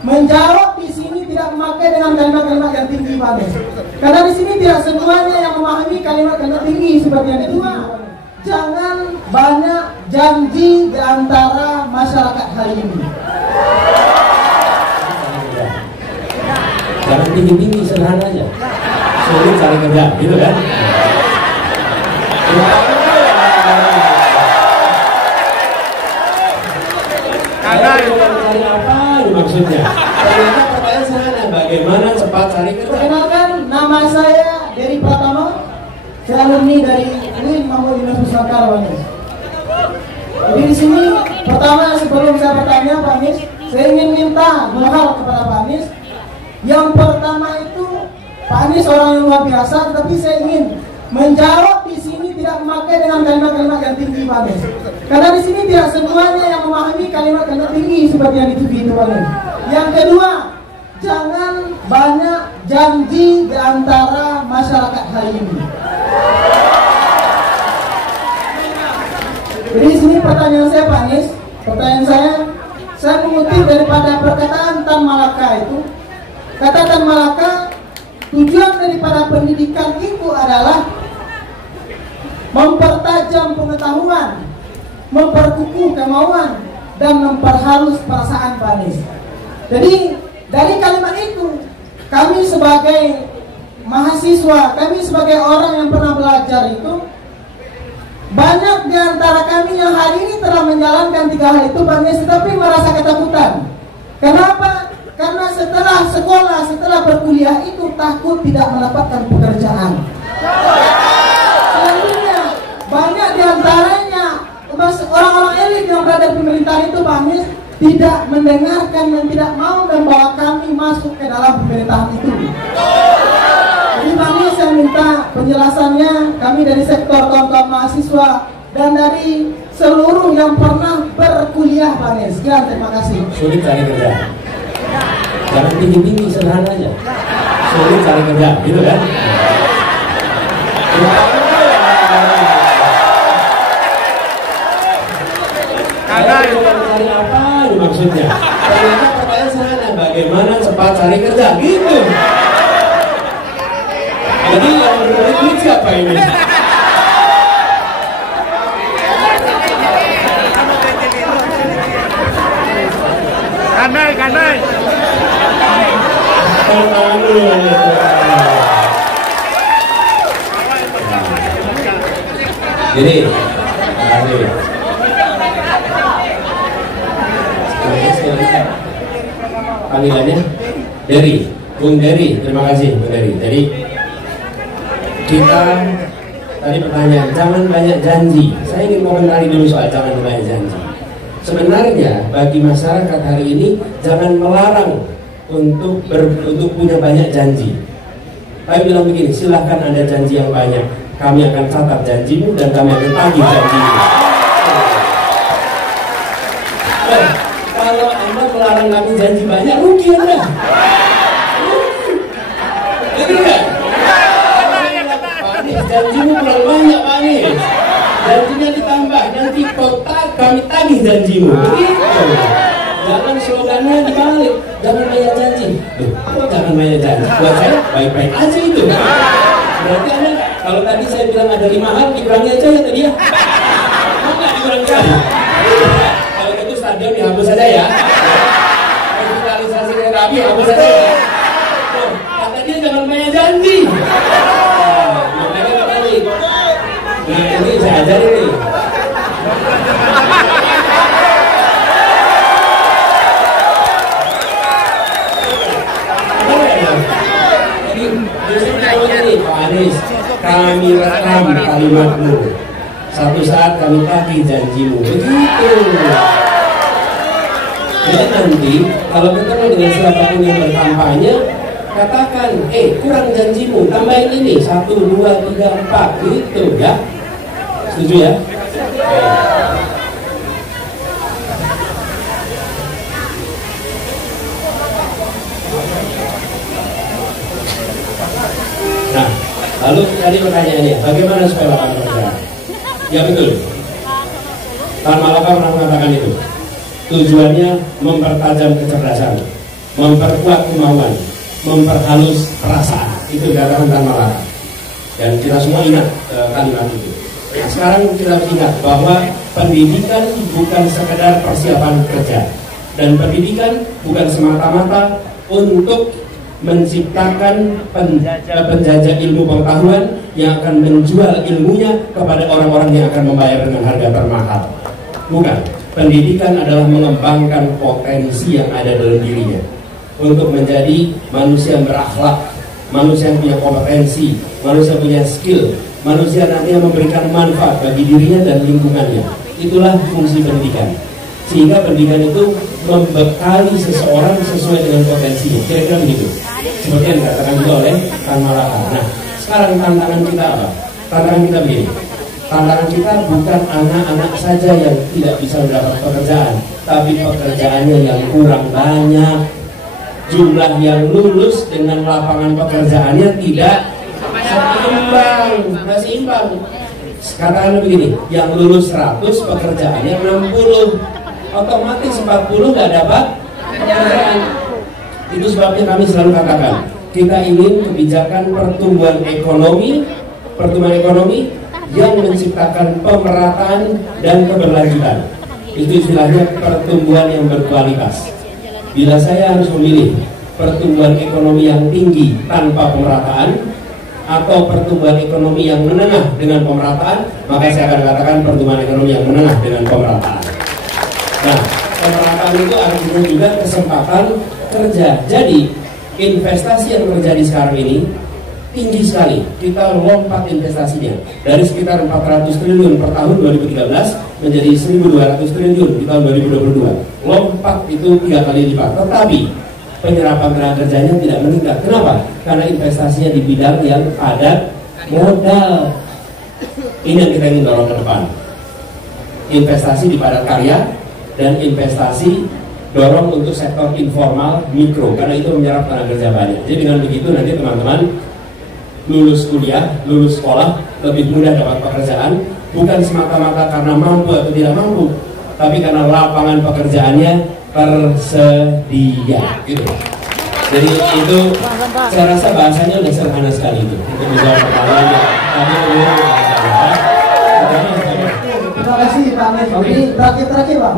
Menjawab di sini tidak memakai dengan kalimat-kalimat yang tinggi, Pak Anies. Karena di sini tidak semuanya yang memahami kalimat-kalimat tinggi seperti yang kedua. Jangan banyak janji di antara masyarakat hari ini. Jangan tinggi-tinggi, sederhana aja. Sulit cari kerja, gitu kan? Cari apa ini maksudnya? Ternyata pertanyaan sederhana, bagaimana cepat cari kerja? Perkenalkan, nama saya Dery Pratama. Saya alumni dari UIN Muhammad Yunus Nusantara, Pak Anies. Jadi di sini pertama sebelum saya bertanya, Pak Anies, saya ingin minta dua hal kepada Pak Anies. Yang pertama itu, Pak Anies orang yang luar biasa, tetapi saya ingin menjawab di sini tidak memakai dengan kalimat-kalimat yang tinggi, Pak Anies. Karena di sini tidak semuanya yang memahami kalimat-kalimat tinggi seperti yang dituju itu, Pak Anies. Yang kedua, jangan banyak janji di antara masyarakat hari ini. Jadi di sini pertanyaan saya, Pak Anies, pertanyaan saya mengutip daripada perkataan Tan Malaka itu. Kata Tan Malaka, tujuan daripada pendidikan itu adalah mempertajam pengetahuan, memperkukuh kemauan, dan memperhalus perasaan, Pak Anies. Jadi dari kalimat itu, kami sebagai mahasiswa, kami sebagai orang yang pernah belajar itu, banyak di antara kami yang hari ini telah menjalankan tiga hal itu, Pak Anies, tetapi merasa ketakutan. Kenapa? Karena setelah sekolah, setelah berkuliah itu takut tidak mendapatkan pekerjaan. Selanjutnya, banyak di antaranya orang-orang elit yang berada di pemerintahan itu, Pak Anies, tidak mendengarkan dan tidak mau membawa kami masuk ke dalam pemerintahan itu. Jadi Pak Anies, saya minta penjelasannya, kami dari sektor kaum mahasiswa dan dari seluruh yang pernah berkuliah, Pak Anies. Sekian, terima kasih. Sulit cari kerja. Jangan tinggi-tinggi, sederhana aja. Sulit cari kerja, gitu kan? Cari apa ini maksudnya? Ternyata pertanyaan sederhana, bagaimana cepat cari kerja, gitu. Jadi yang mencari duit siapa ini? Kandai. Jadi, panggilannya Dery, Bung Dery, terima kasih Bung Dery. Jadi kita tadi pertanyaan, jangan banyak janji. Saya ingin komentari dulu soal jangan banyak janji. Sebenarnya bagi masyarakat hari ini jangan melarang untuk punya banyak janji. Saya bilang begini, silahkan ada janji yang banyak. Kami akan catat janjimu dan kami akan tagih janjimu. Kalau Anda melarang kami janji banyak, rugi Anda. Gitu kan? Janjimu kurang banyak, Pak Anies. Janjinya ditambah, nanti kami tagih janjimu. Begitu. Jangan slogannya dibalik. Jangan banyak janji. Kok jangan banyak janji? Buat saya baik-baik aja itu. Berarti Anda, kalau tadi saya bilang ada 5 hal, dikurangi aja ya tadi ya. Enggak dikurangi. Kalau itu stadion dihapus saja ya. Revitalisasi kereta api hapus saja ya. Kata dia jangan banyak janji. Makanya kembali. Nah ini saya ajarin nih. Pak Anies, kami rekam kalimatmu. Satu saat kami tagih janjimu. Begitu. Jadi nanti kalau ketemu dengan siapapun yang berkampanye, katakan, kurang janjimu, tambahin ini 1, 2, 3, 4, gitu ya. Setuju ya? Nah, lalu tadi pertanyaannya, bagaimana supaya lapangan pekerjaan? Ya betul, Tan Malaka pernah mengatakan itu. Tujuannya mempertajam kecerdasan, memperkuat kemauan, memperhalus perasaan. Itu kata Tan Malaka. Dan kita semua ingat kalimat itu. Nah, sekarang kita harus ingat bahwa pendidikan bukan sekedar persiapan kerja, dan pendidikan bukan semata-mata untuk menciptakan penjajah ilmu pengetahuan yang akan menjual ilmunya kepada orang-orang yang akan membayar dengan harga termahal. Bukan. Pendidikan adalah mengembangkan potensi yang ada dalam dirinya untuk menjadi manusia yang berakhlak, manusia yang punya kompetensi, manusia yang punya skill, manusia nantinya memberikan manfaat bagi dirinya dan lingkungannya. Itulah fungsi pendidikan. Sehingga pendidikan itu membekali seseorang sesuai dengan potensinya. Kira-kira begitu. Seperti yang dikatakan juga oleh Tan Malaka. Nah, sekarang tantangan kita apa? Tantangan kita begini. Tantangan kita bukan anak-anak saja yang tidak bisa mendapat pekerjaan, tapi pekerjaannya yang kurang banyak. Jumlah yang lulus dengan lapangan pekerjaannya tidak seimbang, tidak seimbang. Katakan begini, yang lulus 100 pekerjaannya 60, otomatis 40 nggak dapat pekerjaan. Itu sebabnya kami selalu katakan, kita ingin kebijakan pertumbuhan ekonomi yang menciptakan pemerataan dan keberlanjutan. Itu istilahnya pertumbuhan yang berkualitas. Bila saya harus memilih pertumbuhan ekonomi yang tinggi tanpa pemerataan atau pertumbuhan ekonomi yang menengah dengan pemerataan, maka saya akan katakan pertumbuhan ekonomi yang menengah dengan pemerataan. Nah, pemerataan itu artinya juga kesempatan kerja. Jadi, investasi yang terjadi sekarang ini tinggi sekali. Kita lompat investasinya dari sekitar 400 triliun per tahun 2013 menjadi 1.200 triliun di tahun 2022. Lompat itu 3 kali lipat. Tetapi penyerapan tenaga kerjanya tidak meningkat. Kenapa? Karena investasinya di bidang yang padat modal. Ini yang kita ingin dorong ke depan. Investasi di padat karya dan investasi dorong untuk sektor informal mikro, karena itu menyerap tenaga kerja banyak. Jadi dengan begitu nanti teman-teman lulus kuliah, lulus sekolah lebih mudah dapat pekerjaan, bukan semata-mata karena mampu atau tidak mampu, tapi karena lapangan pekerjaannya tersedia gitu. Jadi itu saya rasa bahasanya udah sederhana sekali itu untuk menjawab pertanyaan. Terima kasih Pak Anies. Ini terakhir Pak.